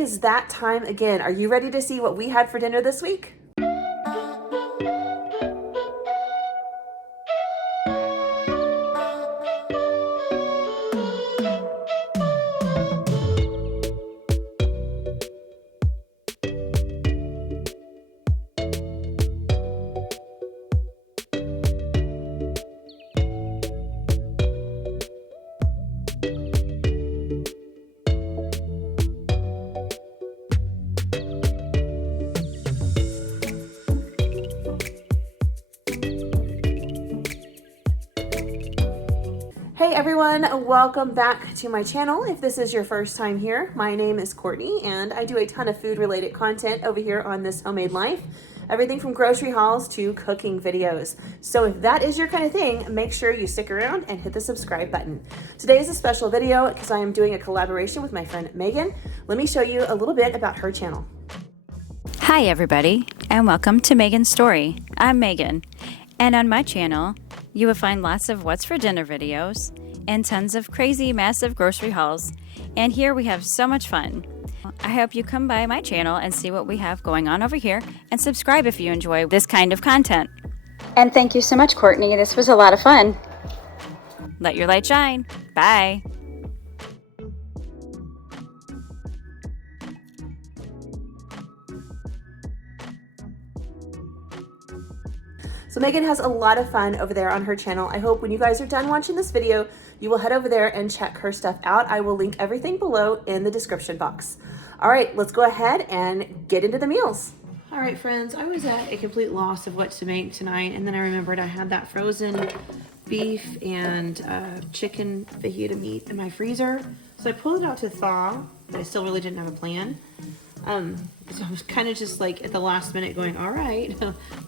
is that time again. Are you ready to see what we had for dinner this week? Hey everyone, welcome back to my channel. If this is your first time here, my name is Courtney and I do a ton of food related content over here on This Homemade Life. Everything from grocery hauls to cooking videos. So if that is your kind of thing, make sure you stick around and hit the subscribe button. Today is a special video because I am doing a collaboration with my friend Megan. Let me show you a little bit about her channel. Hi everybody, and welcome to Megan's Story. I'm Megan, and on my channel, you will find lots of what's for dinner videos and tons of crazy, massive grocery hauls. And here we have so much fun. I hope you come by my channel and see what we have going on over here and subscribe if you enjoy this kind of content. And thank you so much, Courtney. This was a lot of fun. Let your light shine. Bye. So Megan has a lot of fun over there on her channel. I hope when you guys are done watching this video, you will head over there and check her stuff out. I will link everything below in the description box. All right, let's go ahead and get into the meals. All right, friends, I was at a complete loss of what to make tonight, and then I remembered I had that frozen beef and chicken fajita meat in my freezer. So I pulled it out to thaw, but I still really didn't have a plan. So I was kind of just like at the last minute going, all right,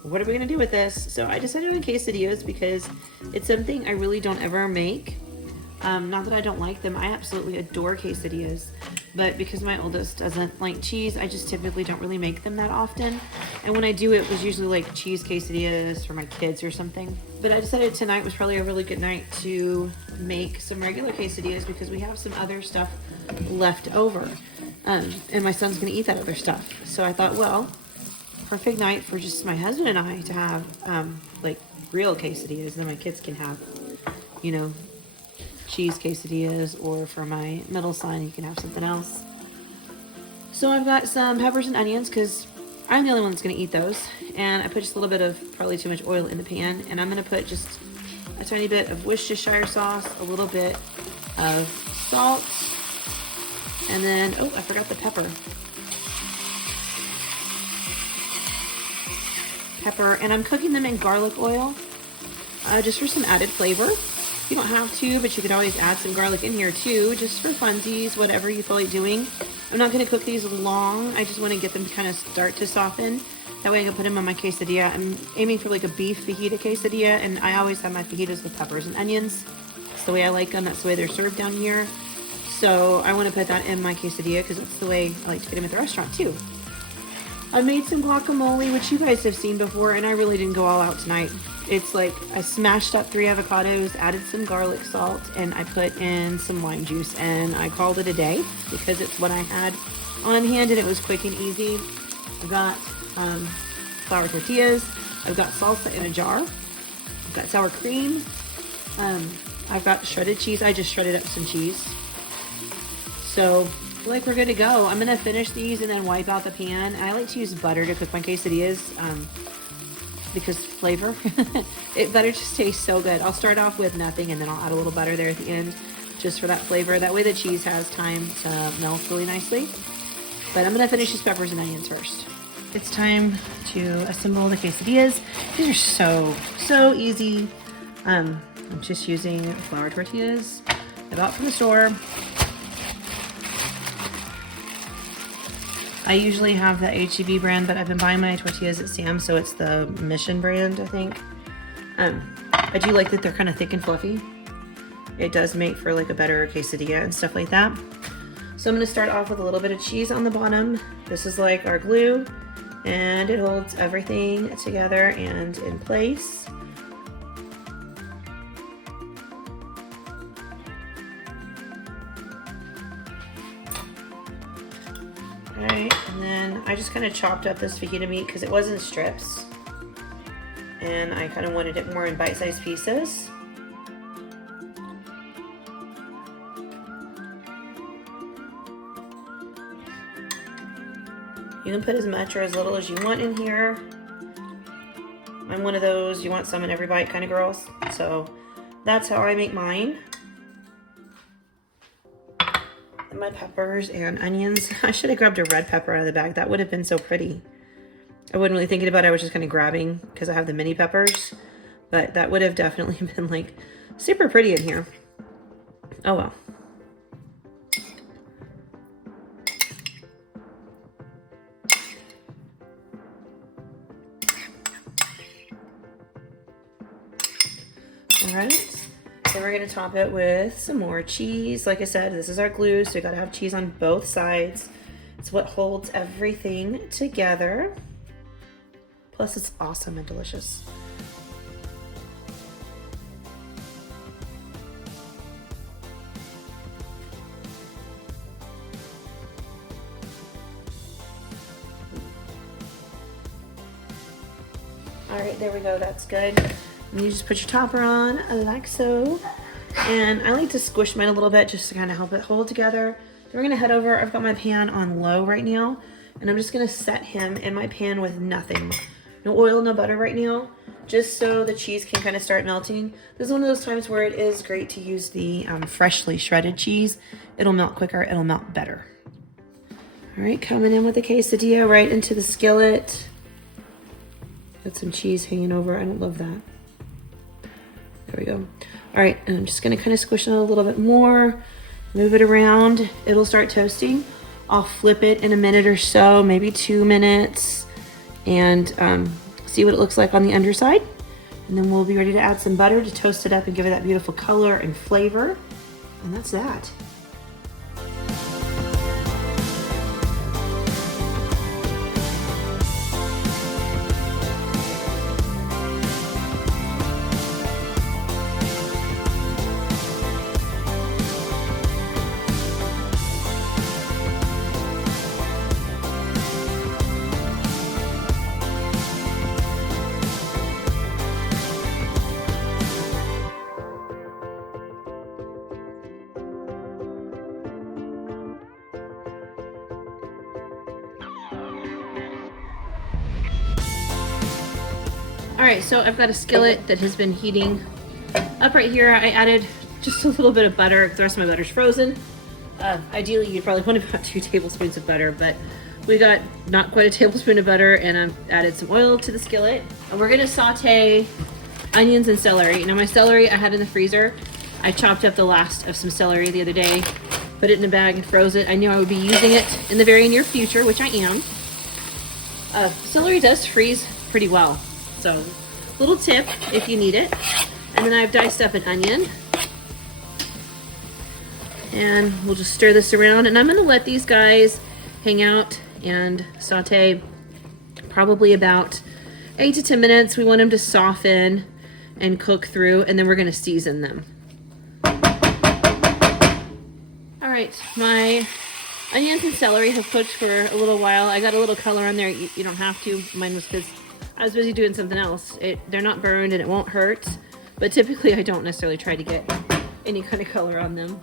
what are we gonna do with this? So I decided on quesadillas because it's something I really don't ever make. Not that I don't like them, I absolutely adore quesadillas, but because my oldest doesn't like cheese, I just typically don't really make them that often. And when I do, it was usually like cheese quesadillas for my kids or something. But I decided tonight was probably a really good night to make some regular quesadillas because we have some other stuff left over. And my son's gonna eat that other stuff. So I thought, well, perfect night for just my husband and I to have like real quesadillas, and then my kids can have, you know, cheese quesadillas, or for my middle son, you can have something else. So I've got some peppers and onions because I'm the only one that's gonna eat those. And I put just a little bit of probably too much oil in the pan, and I'm gonna put just a tiny bit of Worcestershire sauce, a little bit of salt, and then, oh, I forgot the pepper. And I'm cooking them in garlic oil, just for some added flavor. You don't have to, but you can always add some garlic in here too, just for funsies, whatever you feel like doing. I'm not gonna cook these long. I just wanna get them to kind of start to soften. That way I can put them on my quesadilla. I'm aiming for like a beef fajita quesadilla, and I always have my fajitas with peppers and onions. That's the way I like them. That's the way they're served down here. So I want to put that in my quesadilla because it's the way I like to get them at the restaurant too. I made some guacamole, which you guys have seen before, and I really didn't go all out tonight. It's like I smashed up 3 avocados, added some garlic salt, and I put in some lime juice, and I called it a day because it's what I had on hand and it was quick and easy. I've got flour tortillas. I've got salsa in a jar. I've got sour cream. I've got shredded cheese. I just shredded up some cheese. So I feel like we're good to go. I'm gonna finish these and then wipe out the pan. I like to use butter to cook my quesadillas because flavor. Butter just tastes so good. I'll start off with nothing and then I'll add a little butter there at the end just for that flavor. That way the cheese has time to melt really nicely. But I'm gonna finish these peppers and onions first. It's time to assemble the quesadillas. These are so easy. I'm just using flour tortillas I bought from the store. I usually have the H-E-B brand, but I've been buying my tortillas at Sam's, so it's the Mission brand, I think. I do like that they're kind of thick and fluffy. It does make for like a better quesadilla and stuff like that. So I'm gonna start off with a little bit of cheese on the bottom. This is like our glue, and it holds everything together and in place. All right, and then I just kind of chopped up this fajita meat because it was in strips. And I kind of wanted it more in bite-sized pieces. You can put as much or as little as you want in here. I'm one of those, you want some in every bite kind of girls. So that's how I make mine. And my peppers and onions. I should have grabbed a red pepper out of the bag. That would have been so pretty. I wasn't really thinking about it. I was just kind of grabbing because I have the mini peppers. But that would have definitely been like super pretty in here. Oh well. All right, then we're gonna top it with some more cheese. Like I said, this is our glue, so you gotta have cheese on both sides. It's what holds everything together. Plus it's awesome and delicious. All right, there we go, that's good. And you just put your topper on like so. And I like to squish mine a little bit just to kind of help it hold together. Then we're gonna head over, I've got my pan on low right now, and I'm just gonna set him in my pan with nothing. No oil, no butter right now, just so the cheese can kind of start melting. This is one of those times where it is great to use the freshly shredded cheese. It'll melt quicker, it'll melt better. All right, coming in with the quesadilla right into the skillet. Got some cheese hanging over, I don't love that. There we go. All right, and I'm just gonna kind of squish it a little bit more, move it around. It'll start toasting. I'll flip it in a minute or so, maybe 2 minutes, and see what it looks like on the underside. And then we'll be ready to add some butter to toast it up and give it that beautiful color and flavor. And that's that. All right, so I've got a skillet that has been heating up right here. I added just a little bit of butter. The rest of my butter's frozen. Ideally, you'd probably want about 2 tablespoons of butter, but we got not quite a tablespoon of butter, and I've added some oil to the skillet. And we're gonna saute onions and celery. Now my celery I had in the freezer. I chopped up the last of some celery the other day, put it in a bag and froze it. I knew I would be using it in the very near future, which I am. Celery does freeze pretty well. So, little tip if you need it. And then I've diced up an onion. And we'll just stir this around. And I'm gonna let these guys hang out and saute probably about 8 to 10 minutes. We want them to soften and cook through, and then we're gonna season them. All right, my onions and celery have cooked for a little while. I got a little color on there. You don't have to. Mine was because I was busy doing something else. They're not burned and it won't hurt, but typically I don't necessarily try to get any kind of color on them.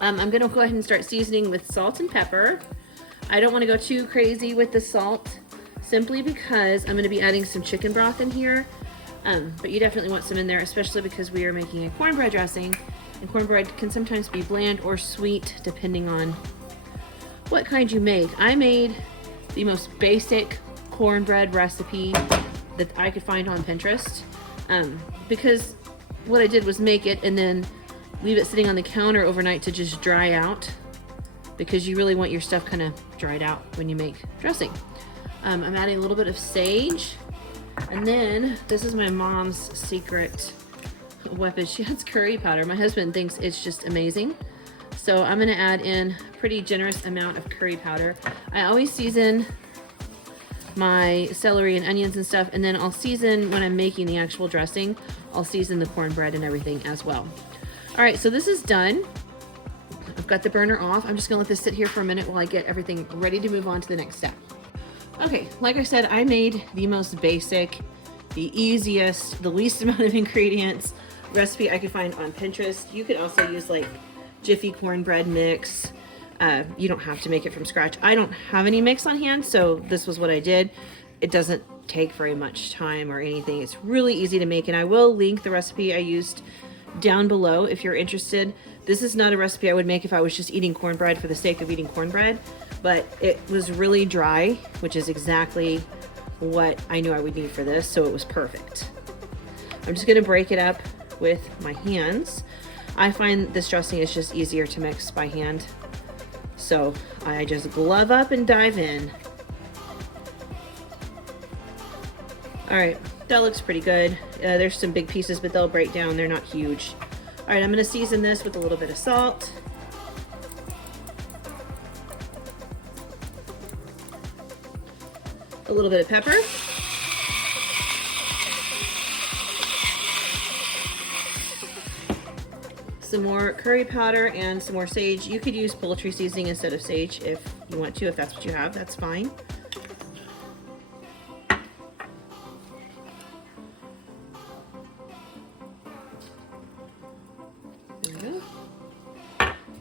I'm gonna go ahead and start seasoning with salt and pepper. I don't wanna go too crazy with the salt, simply because I'm gonna be adding some chicken broth in here, but you definitely want some in there, especially because we are making a cornbread dressing, and cornbread can sometimes be bland or sweet depending on what kind you make. I made the most basic cornbread recipe that I could find on Pinterest, because what I did was make it and then leave it sitting on the counter overnight to just dry out, because you really want your stuff kind of dried out when you make dressing. I'm adding a little bit of sage, and then this is my mom's secret weapon. She adds curry powder. My husband thinks it's just amazing, so I'm gonna add in a pretty generous amount of curry powder. I always season my celery and onions and stuff, and then I'll season when I'm making the actual dressing. I'll season the cornbread and everything as well. All right, so this is done. I've got the burner off. I'm just gonna let this sit here for a minute while I get everything ready to move on to the next step. Okay, like I said, I made the most basic, the easiest, the least amount of ingredients recipe I could find on Pinterest. You could also use like Jiffy cornbread mix. You don't have to make it from scratch. I don't have any mix on hand, so this was what I did. It doesn't take very much time or anything. It's really easy to make, and I will link the recipe I used down below if you're interested. This is not a recipe I would make if I was just eating cornbread for the sake of eating cornbread, but it was really dry, which is exactly what I knew I would need for this, so it was perfect. I'm just gonna break it up with my hands. I find this dressing is just easier to mix by hand, so I just glove up and dive in. All right, that looks pretty good. There's some big pieces, but they'll break down. They're not huge. All right, I'm gonna season this with a little bit of salt. A little bit of pepper. Some more curry powder and some more sage. You could use poultry seasoning instead of sage if you want to, if that's what you have, that's fine.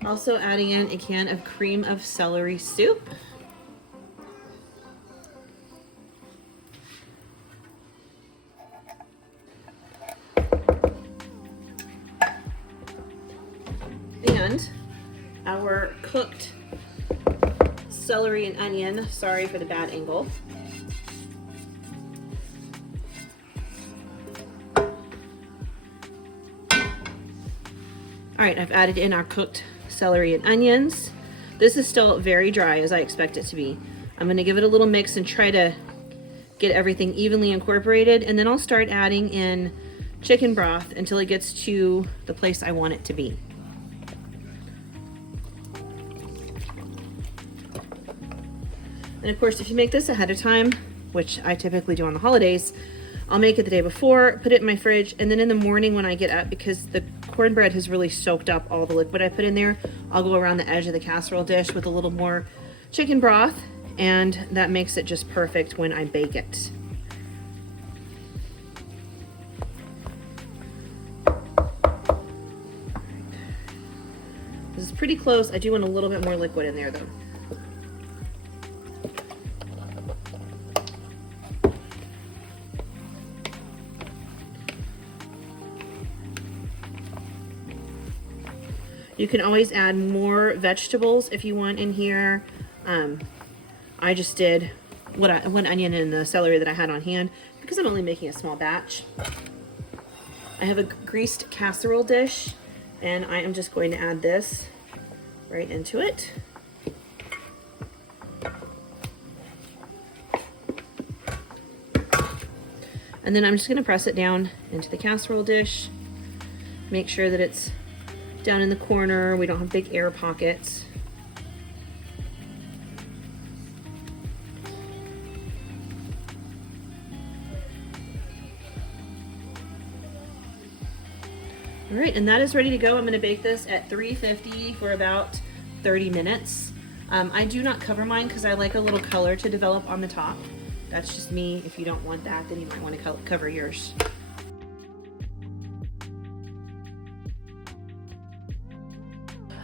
Also adding in a can of cream of celery soup. And our cooked celery and onion. Sorry for the bad angle. All right, I've added in our cooked celery and onions. This is still very dry as I expect it to be. I'm gonna give it a little mix and try to get everything evenly incorporated, and then I'll start adding in chicken broth until it gets to the place I want it to be. And of course, if you make this ahead of time, which I typically do on the holidays, I'll make it the day before, put it in my fridge, and then in the morning when I get up, because the cornbread has really soaked up all the liquid I put in there, I'll go around the edge of the casserole dish with a little more chicken broth, and that makes it just perfect when I bake it. This is pretty close. I do want a little bit more liquid in there though. You can always add more vegetables if you want in here. I just did one onion and the celery that I had on hand because I'm only making a small batch. I have a greased casserole dish, and I am just going to add this right into it. And then I'm just going to press it down into the casserole dish. Make sure that it's down in the corner. We don't have big air pockets. All right, and that is ready to go. I'm going to bake this at 350 for about 30 minutes. I do not cover mine because I like a little color to develop on the top. That's just me. If you don't want that, then you might want to cover yours.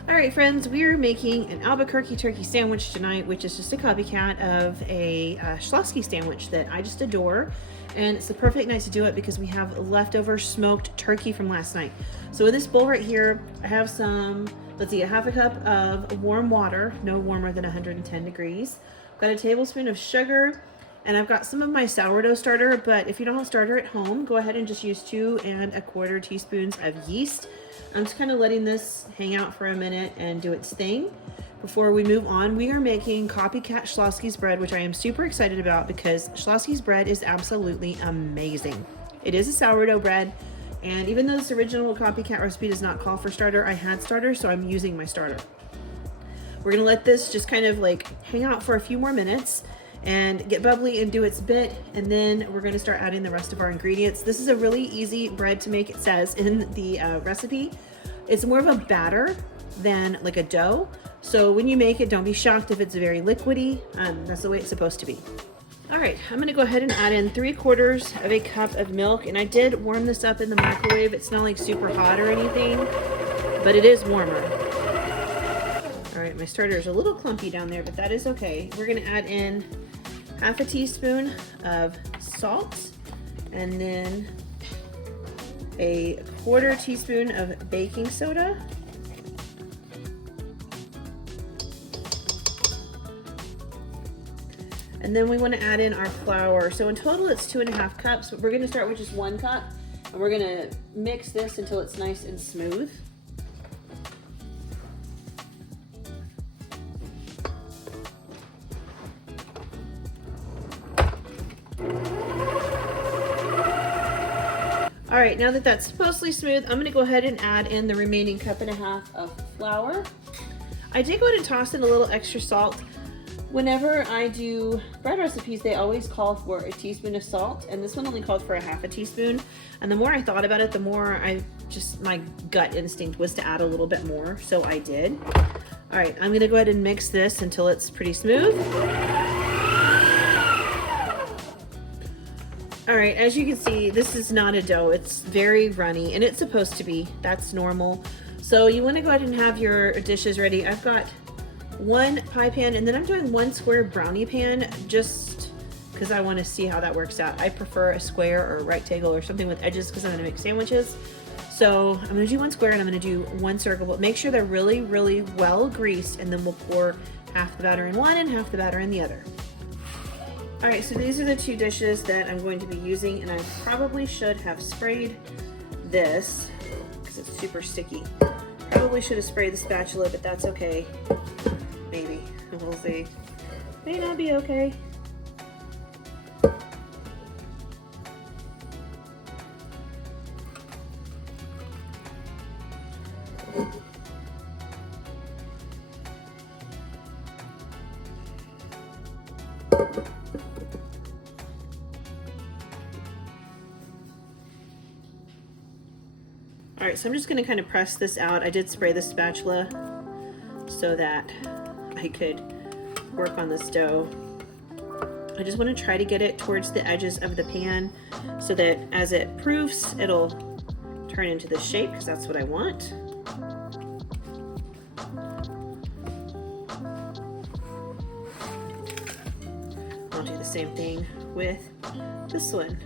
All right, friends, we're making an Albuquerque turkey sandwich tonight, which is just a copycat of a Schlotzsky sandwich that I just adore. And it's the perfect night to do it because we have leftover smoked turkey from last night. So in this bowl right here, I have some, let's see, a half a cup of warm water, no warmer than 110 degrees. I've got a tablespoon of sugar, and I've got some of my sourdough starter, but if you don't have starter at home, go ahead and just use 2 1/4 teaspoons of yeast. I'm just kind of letting this hang out for a minute and do its thing. Before we move on, we are making copycat Schlotzsky's bread, which I am super excited about because Schlotzsky's bread is absolutely amazing. It is a sourdough bread, and even though this original copycat recipe does not call for starter, I had starter, so I'm using my starter. We're gonna let this just kind of like hang out for a few more minutes and get bubbly and do its bit, and then we're going to start adding the rest of our ingredients. This is a really easy bread to make, it says in the recipe. It's more of a batter than like a dough. So when you make it, don't be shocked if it's very liquidy. That's the way it's supposed to be. All right, I'm gonna go ahead and add in 3/4 of a cup of milk. And I did warm this up in the microwave. It's not like super hot or anything, but it is warmer. All right, my starter is a little clumpy down there, but that is okay. We're gonna add in 1/2 teaspoon of salt, and then a 1/4 teaspoon of baking soda. And then we want to add in our flour. So in total it's 2.5 cups, but we're going to start with just 1 cup. And we're going to mix this until it's nice and smooth. All right, now that that's mostly smooth, I'm going to go ahead and add in the remaining 1.5 cups of flour. I did go ahead and toss in a little extra salt. Whenever I do bread recipes, they always call for a teaspoon of salt, and this one only called for 1/2 teaspoon. And the more I thought about it, the more my gut instinct was to add a little bit more, so I did. All right, I'm gonna go ahead and mix this until it's pretty smooth. All right, as you can see, this is not a dough. It's very runny, and it's supposed to be. That's normal. So you wanna go ahead and have your dishes ready. I've got 1 pie pan, and then I'm doing 1 square brownie pan just because I want to see how that works out. I prefer a square or a rectangle or something with edges because I'm going to make sandwiches. So I'm going to do 1 square and I'm going to do 1 circle, but make sure they're really, really well greased, and then we'll pour half the batter in one and half the batter in the other. All right, so these are the 2 dishes that I'm going to be using, and I probably should have sprayed this because it's super sticky. Probably should have sprayed the spatula, but that's okay. Maybe. We'll see. May not be okay. All right, so I'm just gonna kind of press this out. I did spray the spatula so that I could work on this dough. I just want to try to get it towards the edges of the pan so that as it proofs, it'll turn into this shape, because that's what I want. I'll do the same thing with this one.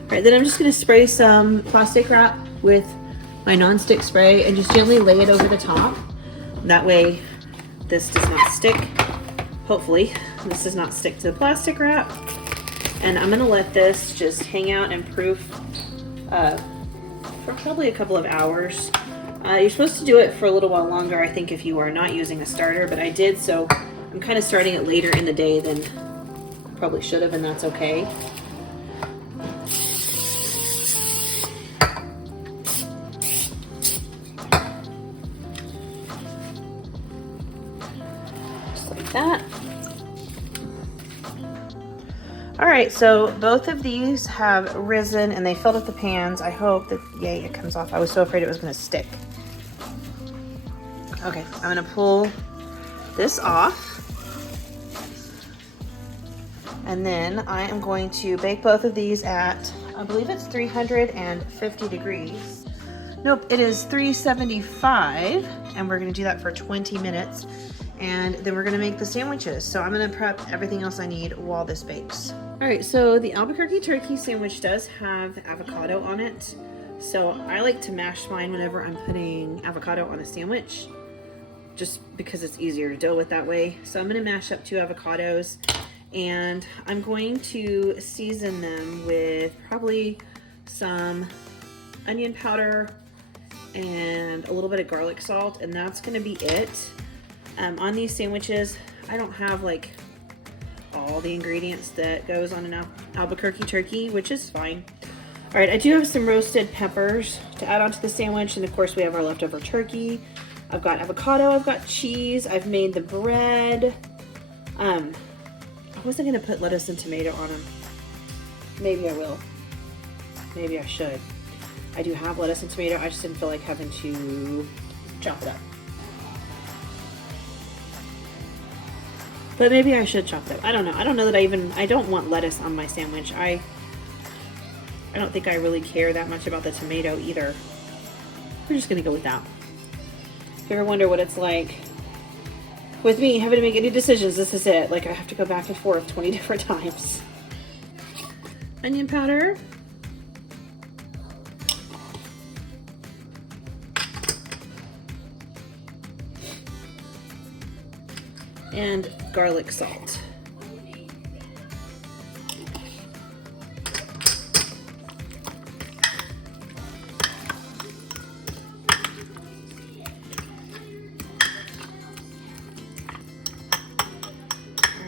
All right, then I'm just gonna spray some plastic wrap with my non-stick spray and just gently lay it over the top. That way this does not stick. Hopefully this does not stick to the plastic wrap. And I'm gonna let this just hang out and proof for probably a couple of hours. You're supposed to do it for a little while longer, I think, if you are not using a starter, but I did, so I'm kind of starting it later in the day than I probably should have, and that's okay. That. All right, so both of these have risen and they filled up the pans. I hope that, yay, it comes off. I was so afraid it was gonna stick. Okay, I'm gonna pull this off. And then I am going to bake both of these at, I believe it's 350 degrees. Nope, it is 375, and we're gonna do that for 20 minutes. And then we're gonna make the sandwiches. So I'm gonna prep everything else I need while this bakes. All right, so the Albuquerque turkey sandwich does have avocado on it. So I like to mash mine whenever I'm putting avocado on a sandwich, just because it's easier to deal with that way. So I'm gonna mash up 2 avocados, and I'm going to season them with probably some onion powder and a little bit of garlic salt, and that's gonna be it. On these sandwiches, I don't have like all the ingredients that goes on an Albuquerque turkey, which is fine. All right, I do have some roasted peppers to add onto the sandwich, and of course we have our leftover turkey. I've got avocado, I've got cheese, I've made the bread. I wasn't gonna put lettuce and tomato on them. Maybe I will. Maybe I should. I do have lettuce and tomato, I just didn't feel like having to chop it up. But maybe I should chop it up. I don't know. I don't know that I don't want lettuce on my sandwich. I don't think I really care that much about the tomato either. We're just gonna go with that. If you ever wonder what it's like with me having to make any decisions, this is it. Like I have to go back and forth 20 different times. Onion powder. And garlic salt.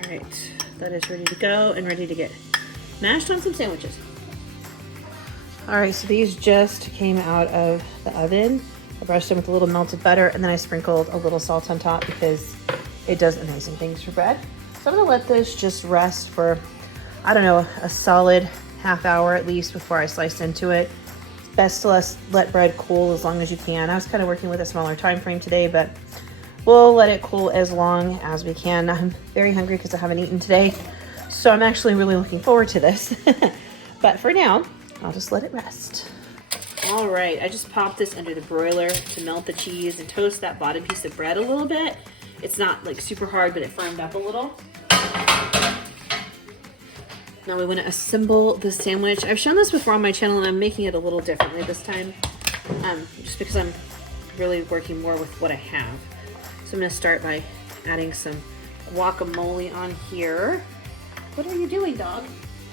Alright, that is ready to go and ready to get mashed on some sandwiches. Alright, so these just came out of the oven. I brushed them with a little melted butter and then I sprinkled a little salt on top because it does amazing things for bread. So I'm gonna let this just rest for, I don't know, a solid half hour at least before I slice into it. It's best to let bread cool as long as you can. I was kind of working with a smaller time frame today, but we'll let it cool as long as we can. I'm very hungry because I haven't eaten today, so I'm actually really looking forward to this. But for now, I'll just let it rest. All right, I just popped this under the broiler to melt the cheese and toast that bottom piece of bread a little bit. It's not like super hard, but it firmed up a little. Now we want to assemble the sandwich. I've shown this before on my channel and I'm making it a little differently this time. Just because I'm really working more with what I have. So I'm going to start by adding some guacamole on here. What are you doing, dog?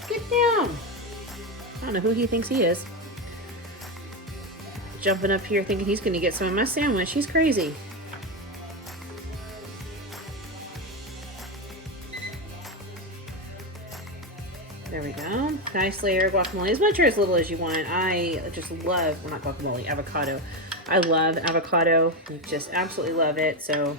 Get down. I don't know who he thinks he is. Jumping up here thinking he's going to get some of my sandwich. He's crazy. There we go. Nice layer of guacamole. As much or as little as you want. I just love, well, not guacamole, avocado. I love avocado. I just absolutely love it. So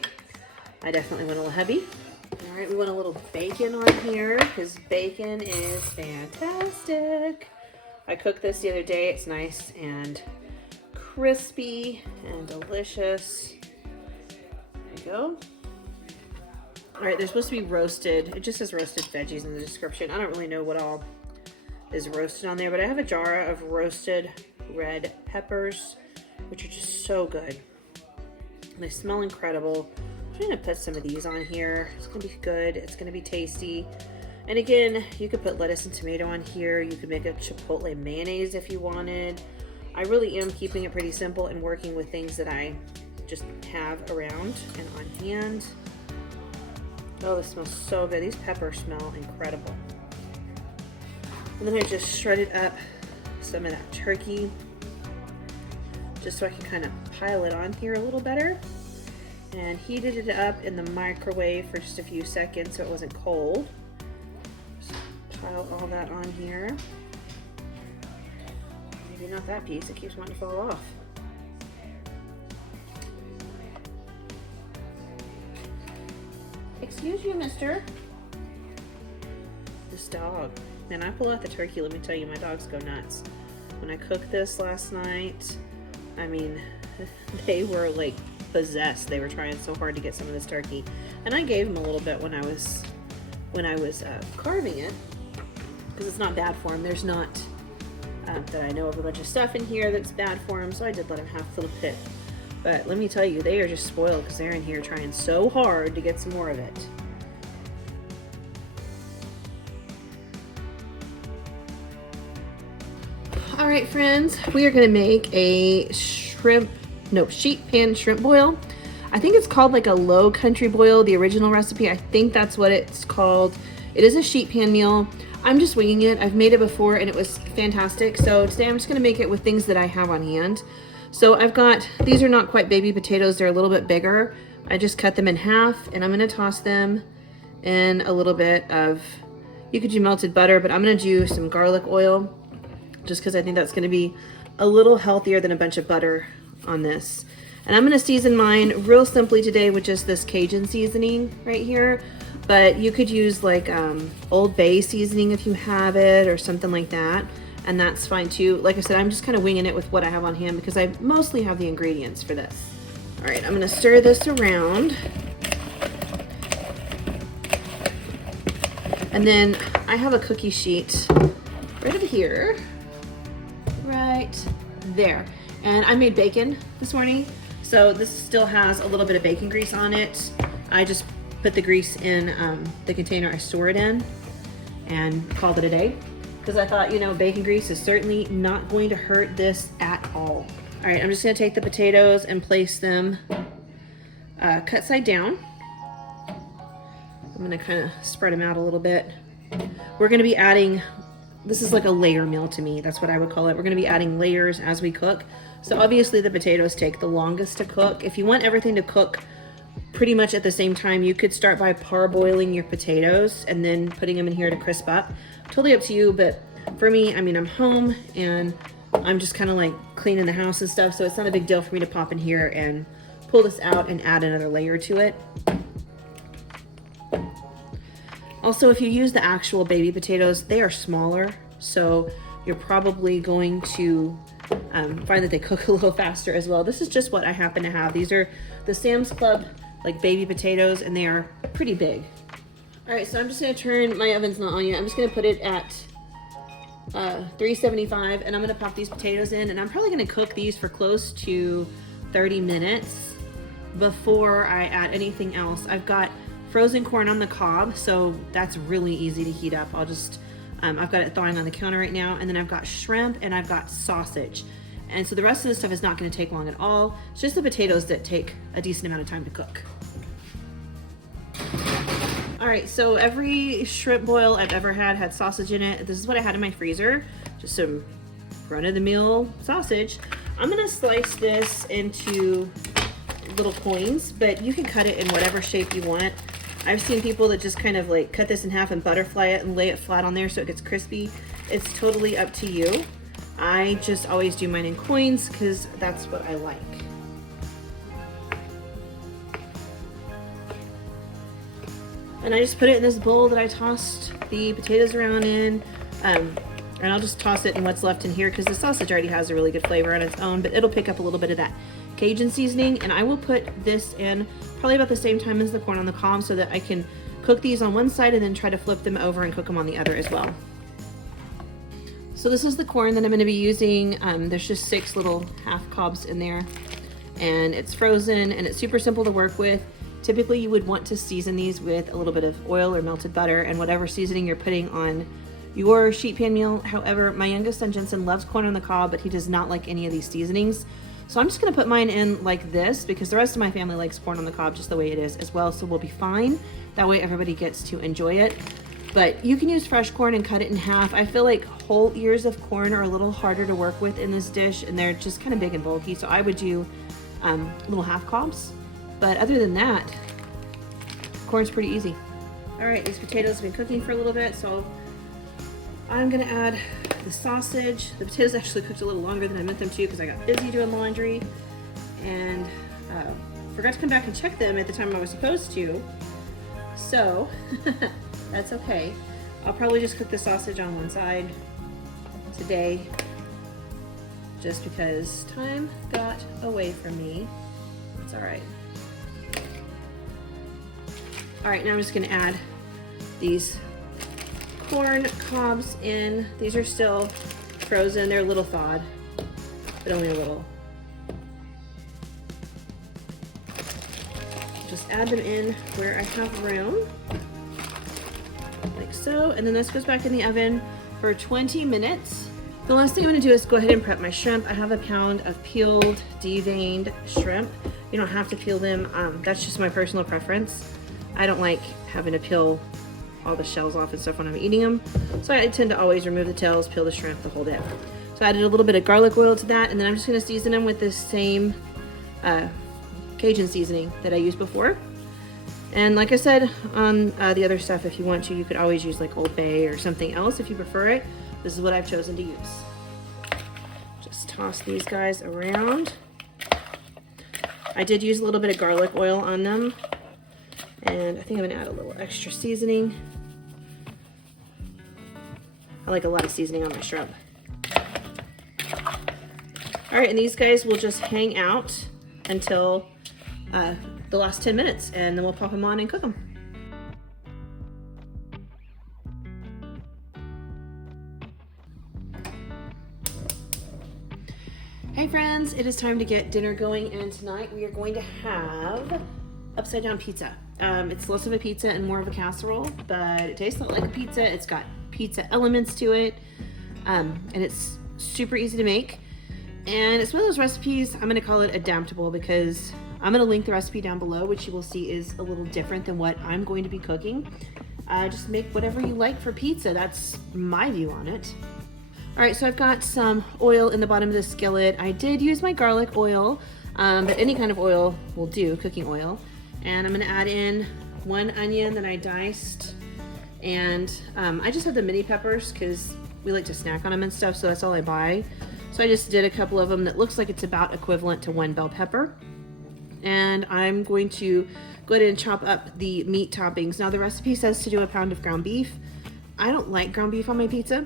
I definitely went a little heavy. All right, we want a little bacon on here because bacon is fantastic. I cooked this the other day. It's nice and crispy and delicious. There you go. All right, they're supposed to be roasted. It just says roasted veggies in the description. I don't really know what all is roasted on there, but I have a jar of roasted red peppers, which are just so good. And they smell incredible. I'm trying to put some of these on here. It's gonna be good. It's gonna be tasty. And again, you could put lettuce and tomato on here. You could make a chipotle mayonnaise if you wanted. I really am keeping it pretty simple and working with things that I just have around and on hand. Oh, this smells so good. These peppers smell incredible. And then I just shredded up some of that turkey just so I can kind of pile it on here a little better. And heated it up in the microwave for just a few seconds so it wasn't cold. Just pile all that on here. Maybe not that piece, it keeps wanting to fall off. Excuse you, mister. This dog. Man, I pull out the turkey, let me tell you, my dogs go nuts. When I cooked this last night, I mean, they were like possessed. They were trying so hard to get some of this turkey. And I gave them a little bit when I was carving it, because it's not bad for them. There's not, that I know of, a bunch of stuff in here that's bad for them, so I did let them have a little bit. But let me tell you, they are just spoiled because they're in here trying so hard to get some more of it. All right, friends, we are gonna make a sheet pan shrimp boil. I think it's called like a low country boil, the original recipe. I think that's what it's called. It is a sheet pan meal. I'm just winging it. I've made it before and it was fantastic. So today I'm just gonna make it with things that I have on hand. So I've got, these are not quite baby potatoes, they're a little bit bigger. I just cut them in half and I'm gonna toss them in a little bit of, you could do melted butter, but I'm gonna do some garlic oil just because I think that's going to be a little healthier than a bunch of butter on this. And I'm going to season mine real simply today with just this Cajun seasoning right here. But you could use like Old Bay seasoning if you have it or something like that. And that's fine too. Like I said, I'm just kind of winging it with what I have on hand because I mostly have the ingredients for this. All right, I'm going to stir this around. And then I have a cookie sheet right over here, right there. And I made bacon this morning. So this still has a little bit of bacon grease on it. I just put the grease in the container I store it in and called it a day. Because I thought, you know, bacon grease is certainly not going to hurt this at all. All right, I'm just gonna take the potatoes and place them cut side down. I'm gonna kind of spread them out a little bit. We're gonna be adding, this is like a layer meal to me. That's what I would call it. We're gonna be adding layers as we cook. So obviously the potatoes take the longest to cook. If you want everything to cook pretty much at the same time, you could start by parboiling your potatoes and then putting them in here to crisp up. Totally up to you, but for me, I mean, I'm home and I'm just kind of like cleaning the house and stuff, so it's not a big deal for me to pop in here and pull this out and add another layer to it. Also, if you use the actual baby potatoes, they are smaller, so you're probably going to find that they cook a little faster as well. This is just what I happen to have. These are the Sam's Club like baby potatoes, and they are pretty big. All right, so I'm just gonna turn, my oven's not on yet. I'm just gonna put it at 375, and I'm gonna pop these potatoes in, and I'm probably gonna cook these for close to 30 minutes before I add anything else. I've got frozen corn on the cob, so that's really easy to heat up. I'll just, I've got it thawing on the counter right now, and then I've got shrimp and I've got sausage. And so the rest of this stuff is not gonna take long at all. It's just the potatoes that take a decent amount of time to cook. All right, so every shrimp boil I've ever had sausage in it. This is what I had in my freezer, just some run-of-the-mill sausage. I'm gonna slice this into little coins, but you can cut it in whatever shape you want. I've seen people that just kind of like cut this in half and butterfly it and lay it flat on there so it gets crispy. It's totally up to you. I just always do mine in coins because that's what I like. And I just put it in this bowl that I tossed the potatoes around in. And I'll just toss it in what's left in here because the sausage already has a really good flavor on its own, but it'll pick up a little bit of that Cajun seasoning. And I will put this in probably about the same time as the corn on the cob so that I can cook these on one side and then try to flip them over and cook them on the other as well. So this is the corn that I'm going to be using. There's just 6 little half cobs in there, and it's frozen and it's super simple to work with. Typically you would want to season these with a little bit of oil or melted butter and whatever seasoning you're putting on your sheet pan meal. However, my youngest son Jensen loves corn on the cob, but he does not like any of these seasonings. So I'm just gonna put mine in like this because the rest of my family likes corn on the cob just the way it is as well, so we'll be fine. That way everybody gets to enjoy it. But you can use fresh corn and cut it in half. I feel like whole ears of corn are a little harder to work with in this dish, and they're just kind of big and bulky, so I would do little half cobs. But other than that, corn's pretty easy. All right, these potatoes have been cooking for a little bit, so I'm gonna add the sausage. The potatoes actually cooked a little longer than I meant them to because I got busy doing laundry and forgot to come back and check them at the time I was supposed to. So that's okay. I'll probably just cook the sausage on one side today just because time got away from me. It's all right. All right, now I'm just gonna add these corn cobs in. These are still frozen. They're a little thawed, but only a little. Just add them in where I have room, like so. And then this goes back in the oven for 20 minutes. The last thing I'm gonna do is go ahead and prep my shrimp. I have a pound of peeled, deveined shrimp. You don't have to peel them. That's just my personal preference. I don't like having to peel all the shells off and stuff when I'm eating them. So I tend to always remove the tails, peel the shrimp, the whole bit. So I added a little bit of garlic oil to that, and then I'm just gonna season them with this same Cajun seasoning that I used before. And like I said on the other stuff, if you want to, you could always use like Old Bay or something else if you prefer it. This is what I've chosen to use. Just toss these guys around. I did use a little bit of garlic oil on them, and I think I'm gonna add a little extra seasoning. I like a lot of seasoning on my shrimp. All right, and these guys will just hang out until the last 10 minutes, and then we'll pop them on and cook them. Hey friends, it is time to get dinner going, and tonight we are going to have upside down pizza. It's less of a pizza and more of a casserole, but it tastes a lot like a pizza. It's got pizza elements to it, and it's super easy to make. And it's one of those recipes, I'm gonna call it adaptable, because I'm gonna link the recipe down below, which you will see is a little different than what I'm going to be cooking. Just make whatever you like for pizza. That's my view on it. All right, so I've got some oil in the bottom of the skillet. I did use my garlic oil, but any kind of oil will do, cooking oil. And I'm gonna add in 1 onion that I diced. And I just have the mini peppers because we like to snack on them and stuff, so that's all I buy. So I just did a couple of them that looks like it's about equivalent to 1 bell pepper. And I'm going to go ahead and chop up the meat toppings. Now the recipe says to do a pound of ground beef. I don't like ground beef on my pizza,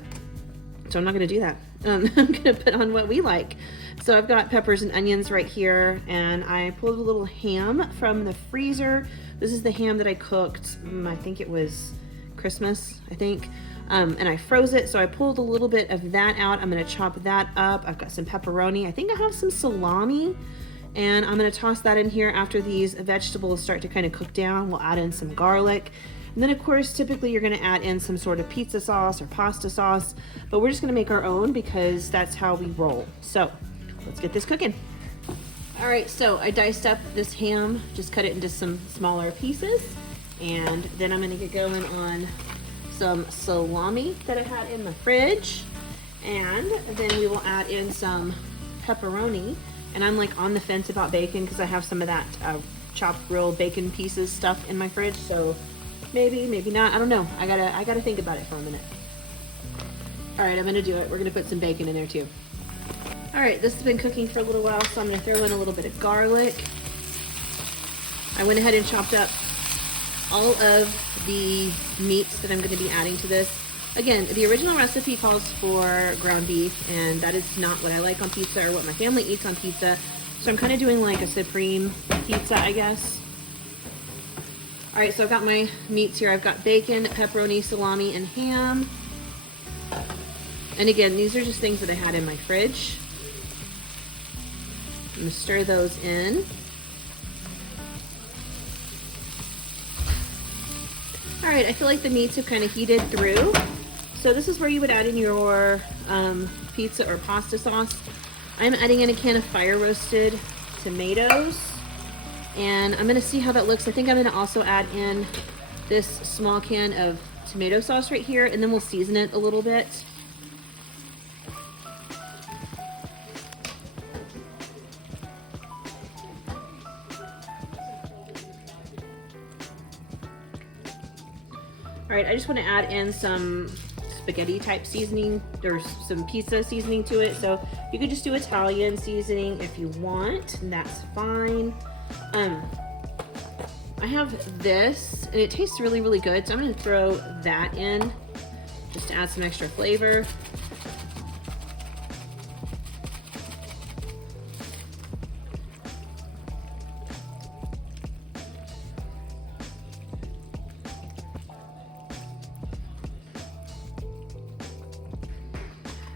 so I'm not gonna do that. I'm gonna put on what we like. So I've got peppers and onions right here, and I pulled a little ham from the freezer. This is the ham that I cooked, I think it was Christmas, I think. And I froze it, so I pulled a little bit of that out. I'm gonna chop that up. I've got some pepperoni. I think I have some salami, and I'm gonna toss that in here after these vegetables start to kind of cook down. We'll add in some garlic. And then of course, typically you're gonna add in some sort of pizza sauce or pasta sauce, but we're just gonna make our own because that's how we roll. So let's get this cooking. All right, so I diced up this ham, just cut it into some smaller pieces. And then I'm gonna get going on some salami that I had in the fridge. And then we will add in some pepperoni. And I'm like on the fence about bacon because I have some of that chopped grilled bacon pieces stuff in my fridge. So maybe, maybe not, I don't know. I gotta think about it for a minute. All right, I'm gonna do it. We're gonna put some bacon in there too. All right, this has been cooking for a little while, so I'm gonna throw in a little bit of garlic. I went ahead and chopped up all of the meats that I'm gonna be adding to this. Again, the original recipe calls for ground beef, and that is not what I like on pizza or what my family eats on pizza. So I'm kind of doing like a supreme pizza, I guess. All right, so I've got my meats here. I've got bacon, pepperoni, salami, and ham. And again, these are just things that I had in my fridge. I'm gonna stir those in. All right, I feel like the meats have kind of heated through. So this is where you would add in your pizza or pasta sauce. I'm adding in a can of fire roasted tomatoes. And I'm gonna see how that looks. I think I'm gonna also add in this small can of tomato sauce right here, and then we'll season it a little bit. All right, I just want to add in some spaghetti type seasoning. There's some pizza seasoning to it, so you could just do Italian seasoning if you want, and that's fine. I have this, and it tastes really, really good, so I'm going to throw that in just to add some extra flavor.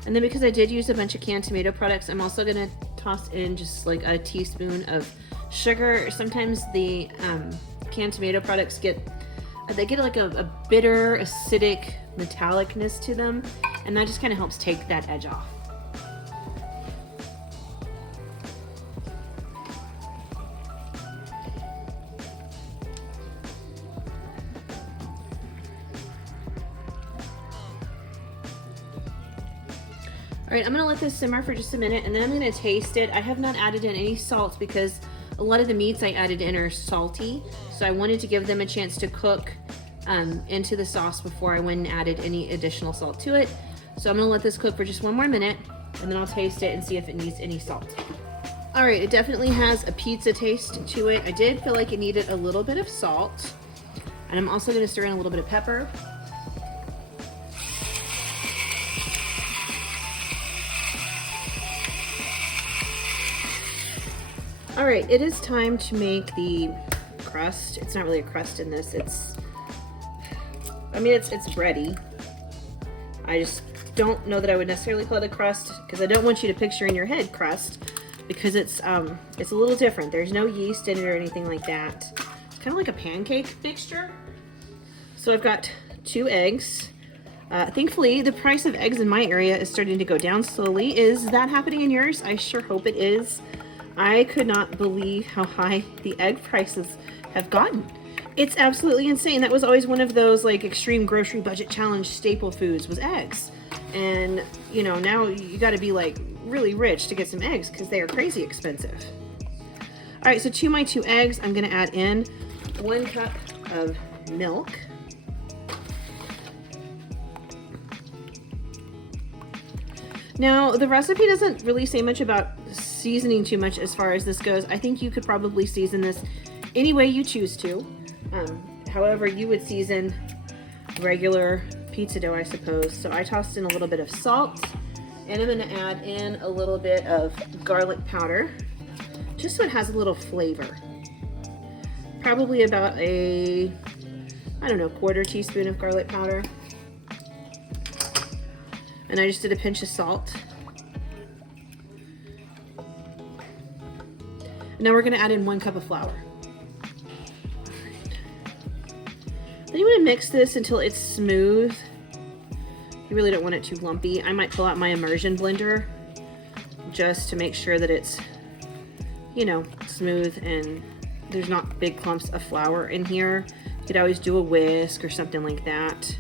And then because I did use a bunch of canned tomato products, I'm also gonna toss in just like a teaspoon of sugar. Sometimes the canned tomato products get like a bitter, acidic metallicness to them, and that just kind of helps take that edge off. All right, I'm gonna let this simmer for just a minute, and then I'm gonna taste it. I have not added in any salt because a lot of the meats I added in are salty, so I wanted to give them a chance to cook into the sauce before I went and added any additional salt to it. So I'm gonna let this cook for just one more minute, and then I'll taste it and see if it needs any salt. All right, it definitely has a pizza taste to it. I did feel like it needed a little bit of salt, and I'm also gonna stir in a little bit of pepper. All right, it is time to make the crust. It's not really a crust in this. It's bready. I just don't know that I would necessarily call it a crust because I don't want you to picture in your head crust because it's a little different. There's no yeast in it or anything like that. It's kind of like a pancake mixture. So I've got 2 eggs. Thankfully, the price of eggs in my area is starting to go down slowly. Is that happening in yours? I sure hope it is. I could not believe how high the egg prices have gotten. It's absolutely insane. That was always one of those like extreme grocery budget challenge staple foods was eggs. And you know, now you got to be like really rich to get some eggs because they are crazy expensive. All right, so to my 2 eggs, I'm gonna add in 1 cup of milk. Now, the recipe doesn't really say much about seasoning too much as far as this goes. I think you could probably season this any way you choose to. However, you would season regular pizza dough, I suppose. So I tossed in a little bit of salt, and I'm gonna add in a little bit of garlic powder, just so it has a little flavor. Probably about a, I don't know, 1/4 teaspoon of garlic powder. And I just did a pinch of salt. And now we're gonna add in 1 cup of flour. Then you wanna mix this until it's smooth. You really don't want it too lumpy. I might pull out my immersion blender just to make sure that it's, you know, smooth and there's not big clumps of flour in here. You could always do a whisk or something like that.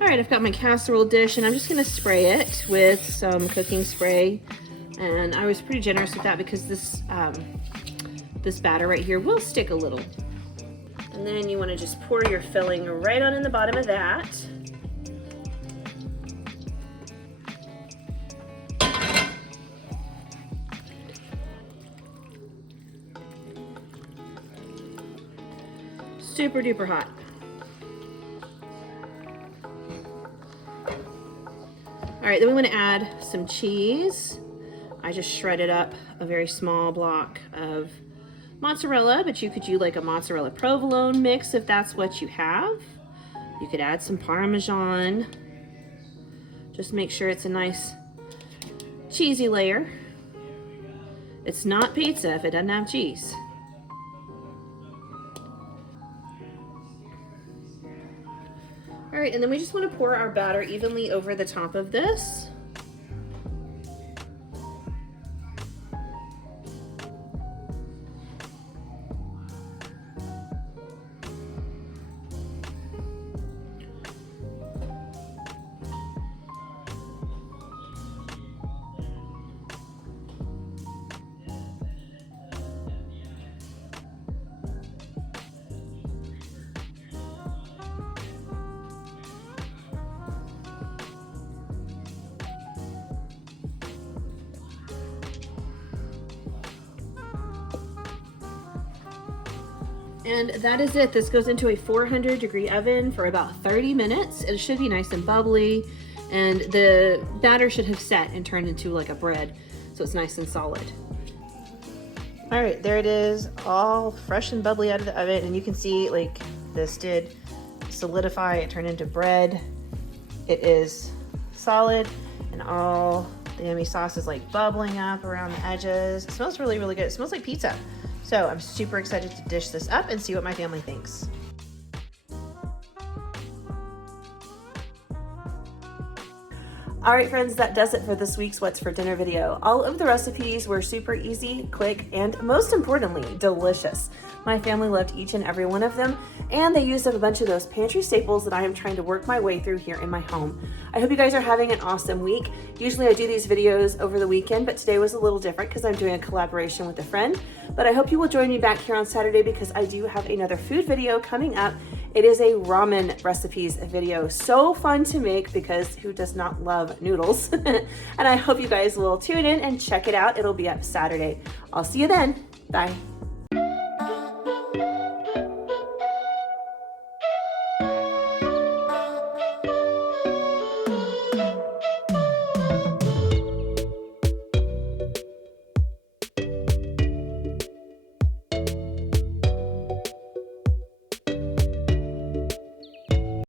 All right, I've got my casserole dish and I'm just gonna spray it with some cooking spray. And I was pretty generous with that because this batter right here will stick a little. And then you wanna just pour your filling right on in the bottom of that. Super duper hot. All right, then we want to add some cheese. I just shredded up a very small block of mozzarella, but you could do like a mozzarella provolone mix if that's what you have. You could add some Parmesan. Just make sure it's a nice cheesy layer. It's not pizza if it doesn't have cheese. All right, and then we just want to pour our batter evenly over the top of this. And that is it. This goes into a 400-degree oven for about 30 minutes. It should be nice and bubbly, and the batter should have set and turned into like a bread, so it's nice and solid. All right, there it is, all fresh and bubbly out of the oven, and you can see like this did solidify. It turned into bread. It is solid, and all the yummy sauce is like bubbling up around the edges. It smells really, really good. It smells like pizza. So I'm super excited to dish this up and see what my family thinks. All right, friends, that does it for this week's What's for Dinner video. All of the recipes were super easy, quick, and most importantly, delicious. My family loved each and every one of them, and they used up a bunch of those pantry staples that I am trying to work my way through here in my home. I hope you guys are having an awesome week. Usually I do these videos over the weekend, but today was a little different because I'm doing a collaboration with a friend. But I hope you will join me back here on Saturday because I do have another food video coming up. It is a ramen recipes video. So fun to make because who does not love noodles? And I hope you guys will tune in and check it out. It'll be up Saturday. I'll see you then. Bye.